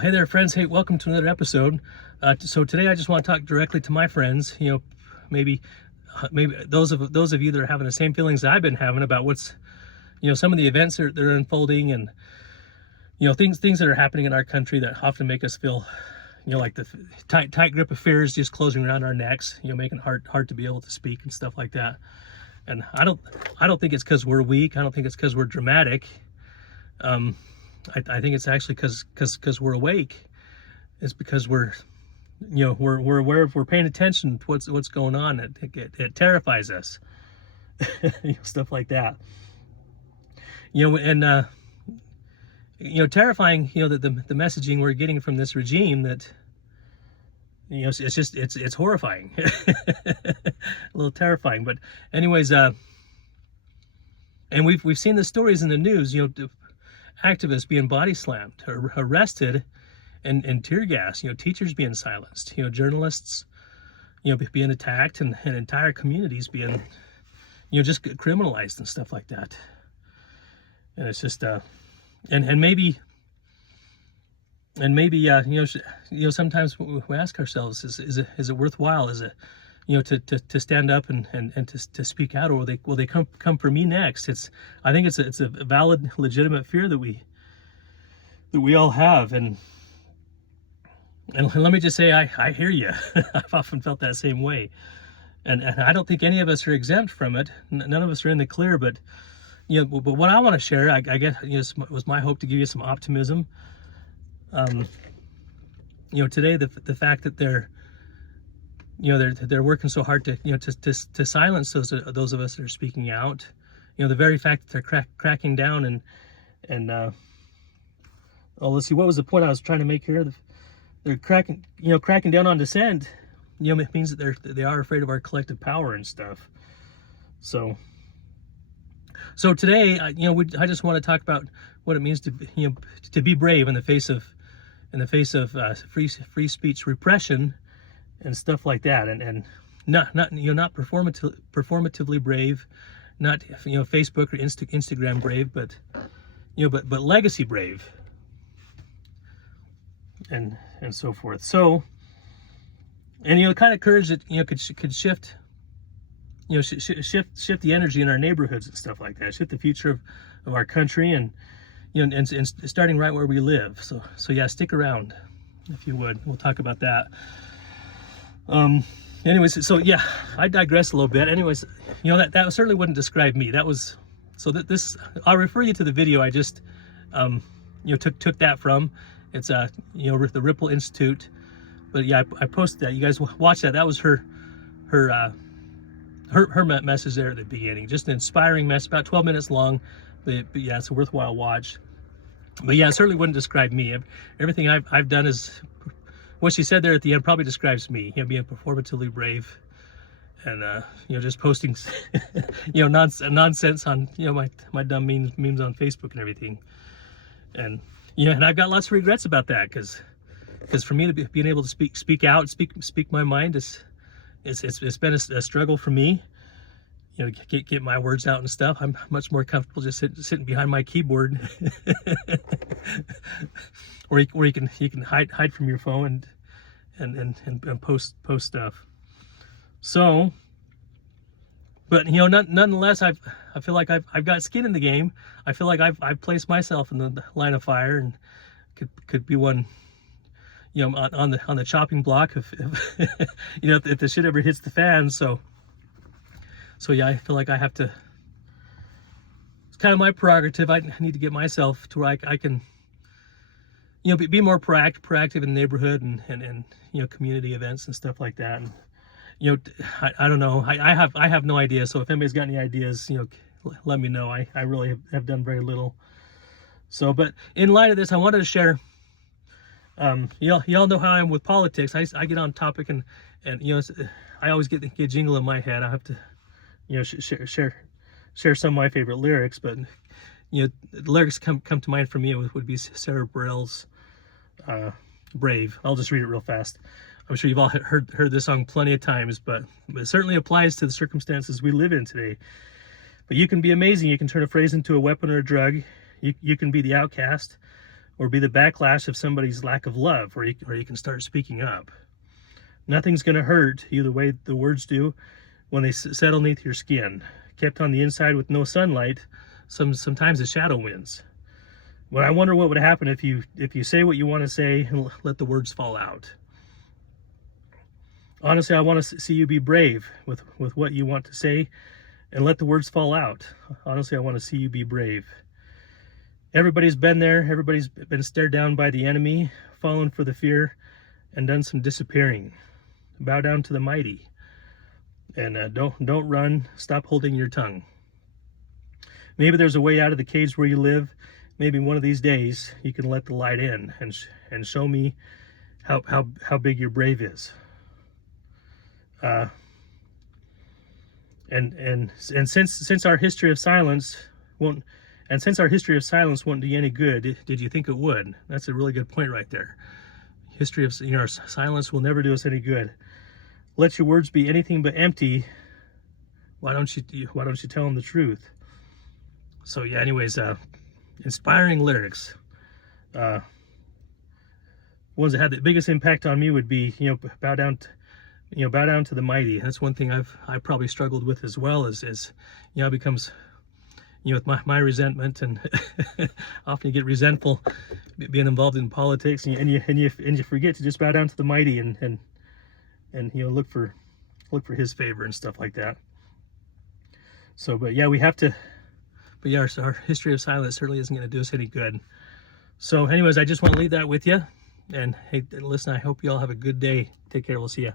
Hey there, friends. Hey, welcome to another episode. So today I just want to talk directly to my friends. Maybe those of you that are having the same feelings that I've been having about what's, some of the events that are unfolding, and things that are happening in our country that often make us feel, like the tight grip of fear is just closing around our necks. Making it hard to be able to speak and stuff like that. And I don't think it's because we're weak. I don't think it's because we're dramatic. I think it's actually because we're awake. It's because we're aware of, we're paying attention to what's going on. It terrifies us. Stuff like that. Terrifying. That the messaging we're getting from this regime, that it's horrifying. A little terrifying. But anyways, and we've seen the stories in the news. Activists being body slammed, or arrested, and tear gas. Teachers being silenced. Journalists, being attacked, and entire communities being, just criminalized and stuff like that. And it's just, and maybe, sometimes we ask ourselves, is it worthwhile? Is it, to stand up and to speak out, or will they come for me next? I think it's a valid, legitimate fear that we all have, and let me just say, I hear you. I've often felt that same way, and I don't think any of us are exempt from it. None of us are in the clear, but but what I want to share, I guess, was my hope to give you some optimism. Today, the fact that they're working so hard to silence those of us that are speaking out. The very fact that they're cracking down and let's see, what was the point I was trying to make here? They're cracking down on dissent. It means that they are afraid of our collective power and stuff. So today, I just want to talk about what it means to be brave in the face of free speech repression and stuff like that, and not performatively brave, not Facebook or Instagram brave, but but legacy brave, and so forth. So, and the kind of courage that could shift shift the energy in our neighborhoods and stuff like that, shift the future of our country, and and starting right where we live. So yeah, stick around if you would. We'll talk about that. Anyways, so yeah, I digress a little bit. Anyways, that certainly wouldn't describe me. That was, so that this, I'll refer you to the video I just, took that from. It's, the Ripple Institute. But yeah, I posted that. You guys watch that. That was her message there at the beginning. Just an inspiring message, about 12 minutes long. But yeah, it's a worthwhile watch. But yeah, it certainly wouldn't describe me. Everything I've done is, what she said there at the end probably describes me, being performatively brave, and just posting nonsense on my dumb memes on Facebook and everything. And and I've got lots of regrets about that, because for me to being able to speak out, speak my mind, it's been a struggle for me. Get my words out and stuff. I'm much more comfortable just sitting behind my keyboard, where you can hide from your phone and post stuff. So, but nonetheless, I feel like I've got skin in the game. I feel like I've placed myself in the line of fire, and could be one, on the chopping block if if the shit ever hits the fan. So yeah, I feel like I have to, it's kind of my prerogative. I need to get myself to where I can, be more proactive in the neighborhood and community events and stuff like that. And, I don't know. I have no idea. So if anybody's got any ideas, let me know. I really have done very little. So, but in light of this, I wanted to share, y'all know how I am with politics. I get on topic and I always get jingle in my head. I have to, share some of my favorite lyrics, but the lyrics come to mind for me would be Sarah Bareilles' Brave. I'll just read it real fast. I'm sure you've all heard this song plenty of times, but it certainly applies to the circumstances we live in today. But you can be amazing. You can turn a phrase into a weapon or a drug. You can be the outcast, or be the backlash of somebody's lack of love, or you can start speaking up. Nothing's going to hurt you the way the words do when they settle beneath your skin. Kept on the inside with no sunlight, sometimes the shadow wins. But I wonder what would happen if you say what you want to say and let the words fall out. Honestly, I want to see you be brave with what you want to say and let the words fall out. Honestly, I want to see you be brave. Everybody's been there. Everybody's been stared down by the enemy, fallen for the fear, and done some disappearing. Bow down to the mighty. And don't run. Stop holding your tongue. Maybe there's a way out of the cage where you live. Maybe one of these days you can let the light in and show me how big your brave is. And since our history of silence won't do you any good, did you think it would? That's a really good point right there. History of our silence will never do us any good. Let your words be anything but empty. Why don't you tell them the truth? So yeah, anyways, inspiring lyrics. Ones that had the biggest impact on me would be, bow down to the mighty. That's one thing I probably struggled with as well, is it becomes, with my resentment, and often you get resentful being involved in politics, and you forget to just bow down to the mighty and look for his favor and stuff like that. So, but yeah, we have to. But yeah, our history of silence certainly isn't going to do us any good. So anyways, I just want to leave that with you. And hey, listen, I hope you all have a good day. Take care. We'll see you.